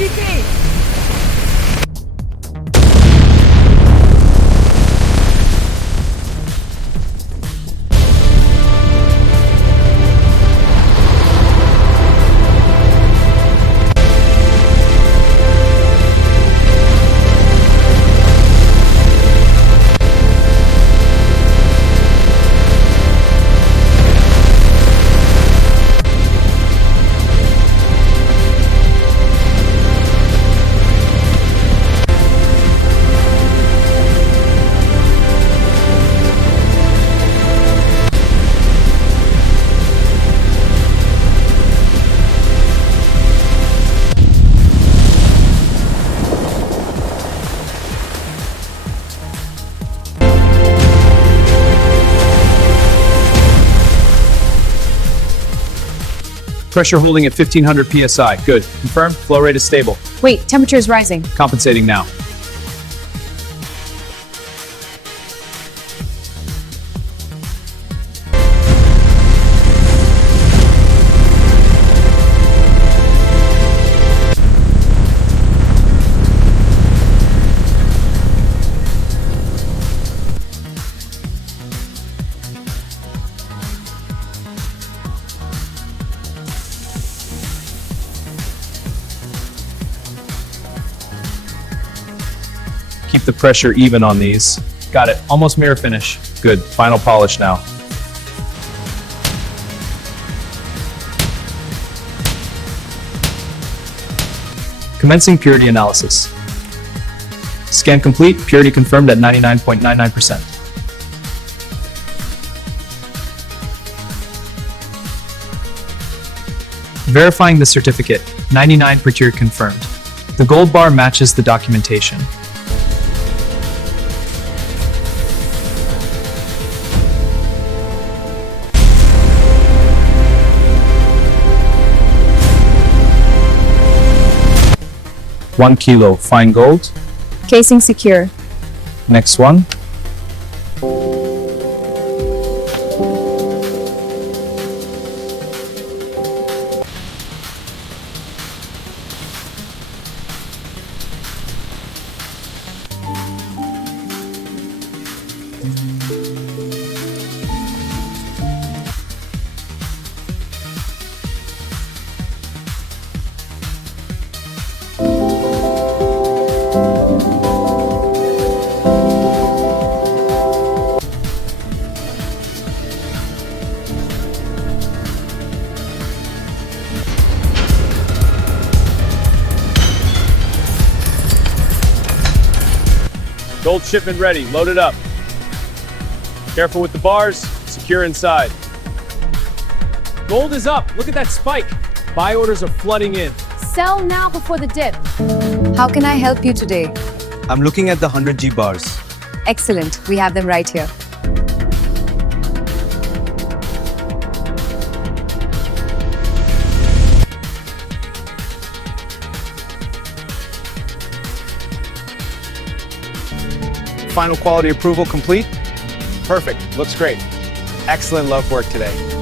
GG! Pressure holding at 1500 psi. Good. Confirmed. Flow rate is stable. Wait, temperature is rising. Compensating now. Keep the pressure even on these. Got it. Almost mirror finish. Good. Final polish now. Commencing purity analysis. Scan complete. Purity confirmed at 99.99%. Verifying the certificate. 99 purity confirmed. The gold bar matches the documentation. One kilo fine gold. Casing secure. Next one. Gold shipment ready, load it up. Careful with the bars, secure inside. Gold is up, look at that spike. Buy orders are flooding in. Sell now before the dip. How can I help you today? I'm looking at the 100G bars. Excellent, we have them right here. Final quality approval complete? Perfect, looks great. Excellent love work today.